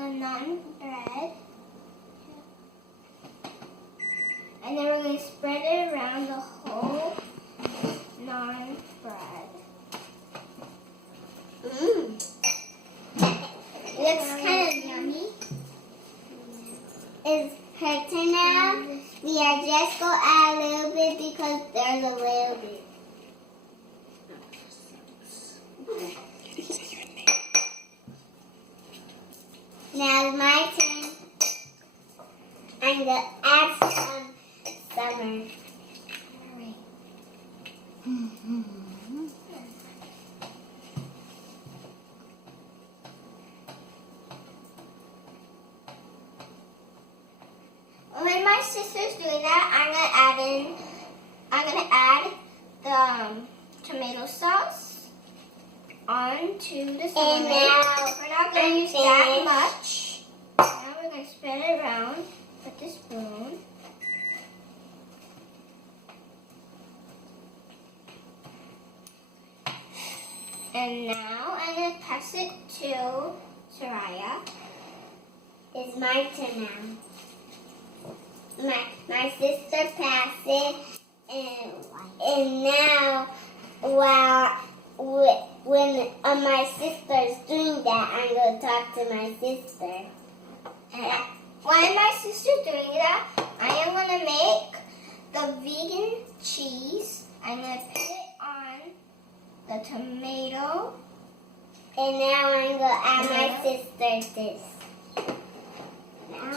naan bread. And then we're going to spread it around the whole naan bread. Looks kind of yummy. It's her turn now. We are just going to add a little bit because there's a little bit. Now it's my turn. I'm going to add some summer. When my sister's doing that, I'm gonna add the tomato sauce onto the celery. And now we're not gonna use that much. Now we're gonna spread it around with the spoon. And now I'm gonna pass it to Soraya. It's my turn now. My sister passed it, and now when my sister's doing that, I'm going to talk to my sister. And when my sister's doing that, I am going to make the vegan cheese. I'm going to put it on the tomato. And now I'm going to add my sister this.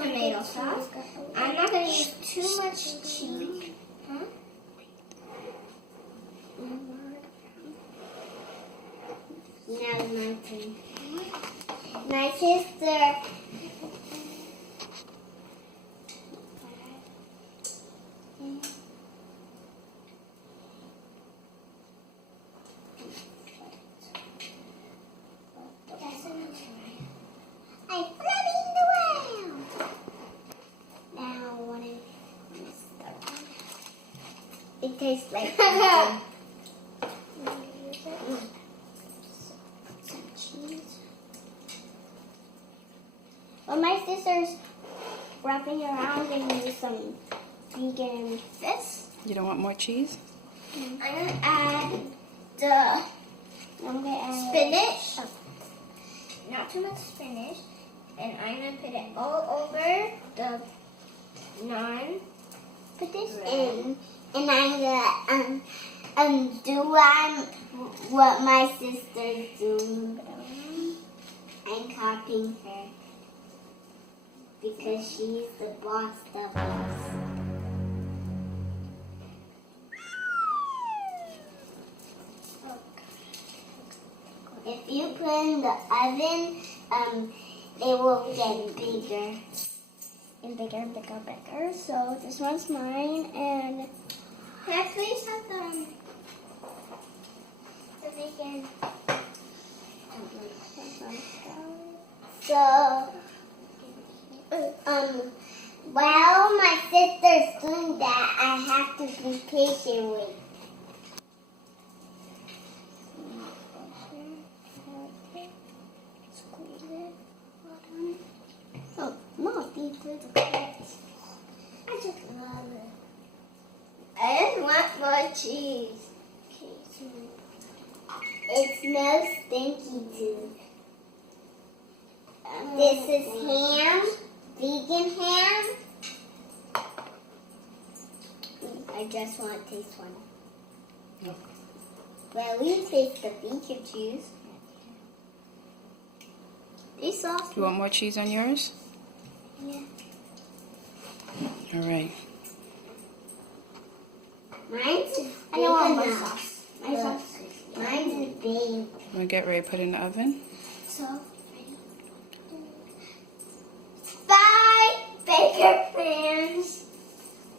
Tomato sauce. I'm not going to use too much cheese. Huh? Now it's my turn. My sister. I'm flooding the world. Now what is start? It tastes like some cheese. Well, my sister's wrapping around and use some vegan fish. You don't want more cheese? I'm going to add the spinach. Not too much spinach. And I'm going to put it all over the naan. Put this in, and I'm gonna do what my sister's doing. I'm copying her because she's the boss of us. If you put in the oven, it will get bigger. And bigger and bigger and bigger. So this one's mine, and Can I please have the vegan? so while my sister's doing that, I have to be patient with. Squeeze it. Oh, Mom, these are great. I just love it. I just want more cheese. It smells stinky too. This is ham, vegan ham. I just want to taste one. Yep. Well, we taste the vegan cheese. These sauce. You want more cheese on yours? Yeah. All right. Mine's big I don't want my enough. sauce. My sauce. Mine's big. We'll get ready to put it in the oven. So, Bye, Baker fans.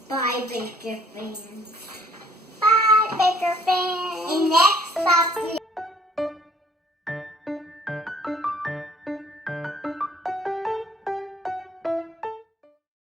bye, Baker fans. Bye, Baker fans. And next up,